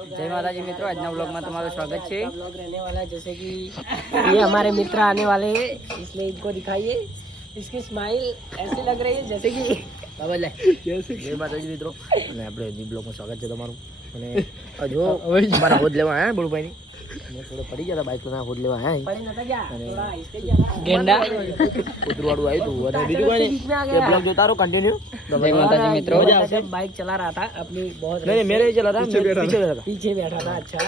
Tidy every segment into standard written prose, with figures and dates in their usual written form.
जय माता जी मित्रों, आज ना व्लॉग में तुम्हारा स्वागत है। व्लॉग रहने वाला है जैसे कि ये हमारे मित्र आने वाले हैं, इसलिए इनको दिखाइए। इसकी स्माइल ऐसी लग रही है जैसे कि जय माता जी मित्रों, અને આપણે ન્યુ બ્લોગમાં સ્વાગત છે તમારું। અને જો અમારા હોદ લેવા આયા બળુભાઈની, મેં થોડો પડી ગયા બાઈક પર હોદ લેવા આયા पड़ी न था क्या थोड़ा इसके ज्यादा ગેંડા કૂતરવાડું આવ્યું હતું અને બીજું કોઈ નહીં। ये ब्लॉग जोता रहो कंटिन्यू। जय माता जी मित्रों। जब बाइक चला रहा था अपनी बहुत नहीं मेरे ही चला था, पीछे बैठा था। अच्छा,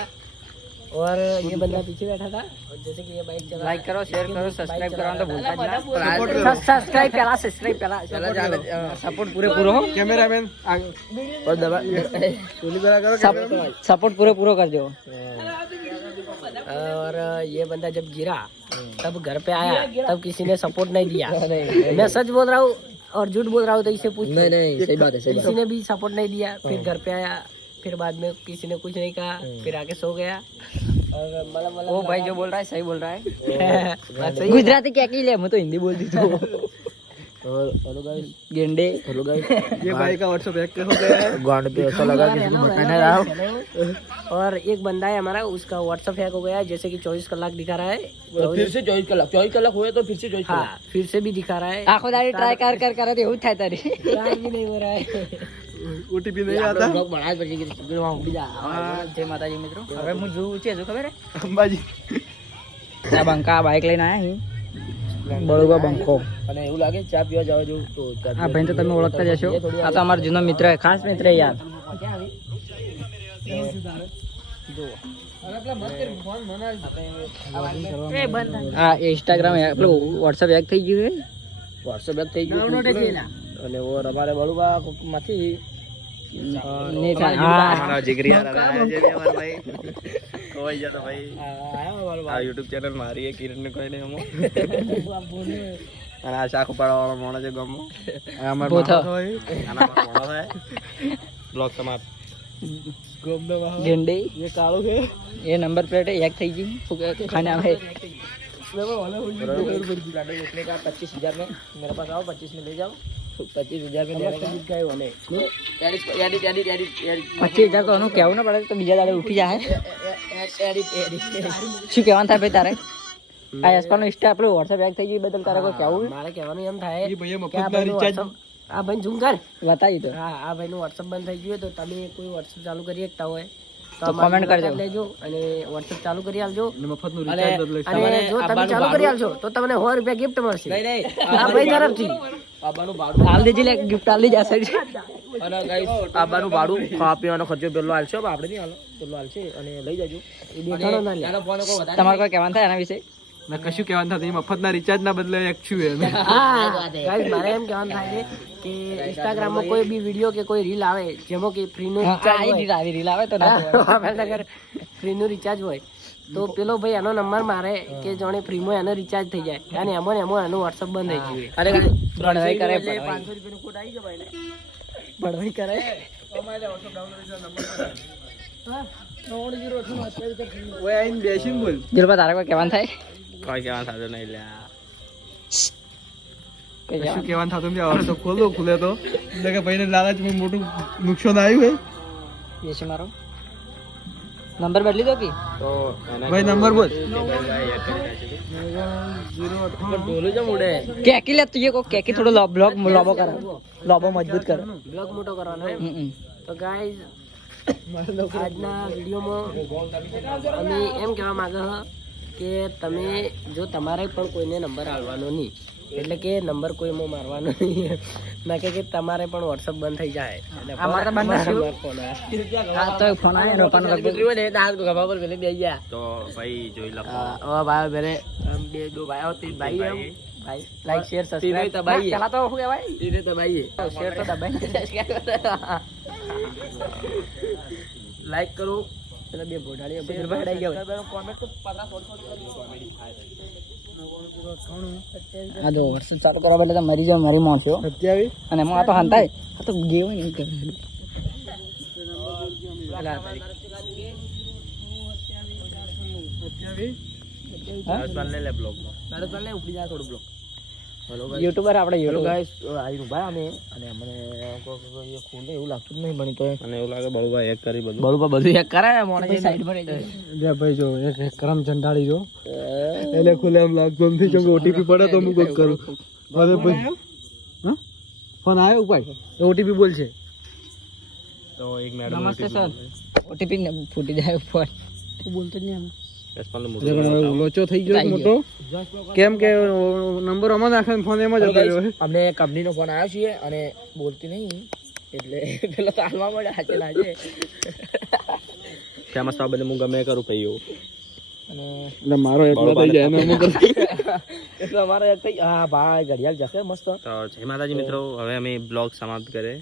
और ये बंदा पीछे बैठा था। और जैसे कि ये बाइक चला, लाइक करो, शेयर करो, सब्सक्राइब करना तो भूलता ना। सब्सक्राइब पहला सपोर्ट पूरे पूरा हो। कैमरामैन और दबा पूरी तरह करो। सपोर्ट पूरे कर दो। और ये बंदा जब गिरा तब घर पे आया, तब किसी ने सपोर्ट नहीं दिया। मैं सच बोल रहा हूँ और झूठ बोल रहा हूँ तो इसे पूछ। नहीं सही बात है, सही बात किसी ने भी सपोर्ट नहीं दिया। फिर घर पे आया, फिर बाद में किसी ने कुछ नहीं कहा, फिर आके सो गया। और मतलब वो भाई जो बोल रहा है सही बोल रहा है। बात सही है। गुजराती क्या की ले, मैं तो हिंदी बोलती हूँ। और हेलो गाइस, गेंडे हेलो गाइस। ये भाई का व्हाट्सएप हैक हो गया है। गांड पे ऐसा लगा कि हेलो, बताने रहा। और एक बंदा है हमारा, उसका व्हाट्सएप हैक हो गया है, जैसे कि 24 कलाक दिखा रहा है। फिर से 24 कलाक हुए तो फिर से 24 हाँ, फिर से भी दिखा रहा है। आखो दाड़ी ट्राई कर એવું થાય તારી। ट्राई भी नहीं हो रहा है। ओटीपी नहीं आता। બ્લોગ બનાય પછી કે માં ઉડી જા। જય માતાજી મિત્રો, હવે હું જોઉં છે જો ખબર હે અંબાજી આ બંકા બાઈક લઈને આયા હું બળુબા બંકો। અને એવું લાગે ચા પીવા જાવ જો તો આ ભાઈ તો તમે ઓળખતા જ હશો। આ તો અમારો જૂનો મિત્ર છે, ખાસ મિત્ર છે યાર। જો આ ઇન્સ્ટાગ્રામ પેલું વોટ્સએપ હેક થઈ ગયું છે। વોટ્સએપ હેક થઈ ગયું અને ઓર અમારે બળુબા માંથી નહીં થાય। હા हमारा जिगरी यार आया जे हमारा भाई कोई जा तो भाई आ YouTube चैनल मारी है किरण ने कोई नहीं हम અને આ શાખ ઉપાડવાળો મોણો છે ગમો અમાર પોથો ભાઈ આના મોણો થાય બ્લોગ સમાપ ગમનો વાહ गेंडे ये कालो है ये नंबर प्लेट है एक थी जी खाना में देखने का 25,000 में मेरे पास आओ, 25 में ले जाओ। 25,000 में देने का। 25,000 तो કેવું ના પડે તો બીજા દાડે ઉઠી જાય। શું કહેવાનું થાય ભાઈ તારે? આ એસપા નો ઇન્સ્ટા આપણું વોટ્સએપ હેક થઈ ગયું બદલ તારે કોઈ કહેવું? મારે કહેવાનું એમ થાય ये भैया કે આ मफत ભાઈનું रिचार्ज WhatsApp- આ ભાઈ ઝૂમ કર। બતાવી તો હા, આ ભાઈનું WhatsApp બંધ થઈ ગયું હોય તો તમે કોઈ WhatsApp ચાલુ કરી શકતા હોય તો અમારી comment કરજો। મુલાકાત લેજો અને WhatsApp ચાલુ કરી આલજો। મફત નું અને રિચાર્જ બદલે અને જો તમે ચાલુ કરી આલજો તો તમને 100 રૂપિયા ગિફ્ટ મળશે। આ ભાઈ તરફથી આબાનું ભાડું હાલ દેજી લે, ગિફ્ટ હાલ દેજી આ સાઈડ। અને ગાઈસ આબાનું ભાડું ખાવા પીવાનો ખર્ચો પેલો હાલશો, આપણે નહીં હાલો, પેલો હાલશે અને લઈ જાજો। દેખાડો ના લે। તમારે કોઈ કહેવાનું થાય એના વિશે? ના કશું કહેવાનું નથી, મફત ના રિચાર્જ ના બદલે એક છું એમ હા ગાઈસ, મારે એમ કહેવાનું થાય છે કે ઇન્સ્ટાગ્રામ માં કોઈ બી વિડિયો કે કોઈ રીલ આવે જેમાં કે ફ્રી નું રિચાર્જ હોય, રીલ આવે તો ના અગર ફ્રી નું રિચાર્જ હોય તો પેલો ભાઈ એનો નંબર મારે કે જોણે ફ્રી માં એનો રિચાર્જ થઈ જાય અને એમાં એનું WhatsApp બંધ થઈ ગયું। અરે ભણવાઈ કરે 500 રૂપિયાનું કોડ આવી ગયો ભાઈને, ભણવાઈ કરે। ઓય આઈન બેસીન બોલ જલપા તારે કોઈ કહેવાનું થાય? કોઈ કહેવાનું થતું નહીં લ્યા કઈ કશું કહેવાનું થતું નથી। હવે તો ખોલો ખુલે તો એટલે કે ભાઈને લાલચમાં મોટું નુકસાન આવ્યું હે। ये मारो नंबर बदली दो की तो ભાઈ નંબર બોલ बोलो जो मुड़े क्या की ले तुझे को क्या की थोड़ा ब्लॉग लोबो कर लोबो मजबूत कर। બ્લોગ મોટો કરવાનો એમ। તો ગાઈઝ આજના વિડીયોમાં અમે એમ કહેવા માંગે કે તમે જો તમારે પણ કોઈને નંબર આલવાનો નહીં, એટલે કે નંબર કોઈમાં મારવાનો નહીં, ના કે તમારે પણ WhatsApp બંધ થઈ જાય અમારે બંધ નથી। ફોન હા તો ફોન આયો નો પણ લગભગ ને દાંત ગભા પર પેલે બેસી ગયા। તો ભાઈ જોઈ લો ઓ ભાઈ મેરે हम બે दो भाई और तीन भाई हम भाई लाइक शेयर सब्सक्राइब दबाइए। चला तो हो गया भाई, तीन दबाइए, शेयर तो दबाई लाइक करो। चलो બે બોડાડી ઉપર બહાડાઈ ગયો। આ જો WhatsApp ચાલુ કરવા એટલે તો મરી જાવ મારી મોસ્યો 27 અને એમાં આ તો હંતાય આ તો ગેવ નહીં કરે। બસ લે બ્લોગ માં મારે તો લે ઉપડી જા થોડું બ્લોક યુટ્યુબર આપણે હેલો યુટ્યુબર ગાઈસ આઈ ભાઈ અમે અને અમને ખોલે એવું લાગતું જ નહીં પણ તો મને એવું લાગે બળુભાઈ એક કરી બધું બરોબર બધું એક કરાય મોણે સાઈડ પર રહી જાય. ભાઈ જો એક કરમ ચંડાળી જો એટલે ખુલે એમ લાગતો નથી કે ઓટીપી પડે તો હું કોક કરું અરે ભાઈ હા ફોન આવ્યો ભાઈ ઓટીપી બોલ છે તો એક મેડમ નમસ્તે સર ઓટીપી ફૂટી જાય ઉપર બોલતો જ નહીં લોચો થઈ ગયો મોટો કેમ કે નંબર આમાં નાખે ફોન એમાં જ હતો અમને કંપનીનો ફોન આવ્યો છે અને બોલતી નહીં એટલે પેલા તો હાલવા મળે હાચે લાગે ફેમસ થવા બદલે હું ગમે એ કરું ભાઈ એવું અને એટલે મારો એટલો થઈ જાય ને અમુક એટલે અમારે એક થઈ હા ભાઈ ઘડિયાળ જશે મસ્ત તો જય માતાજી મિત્રો હવે અમે બ્લોગ સમાપ્ત કરે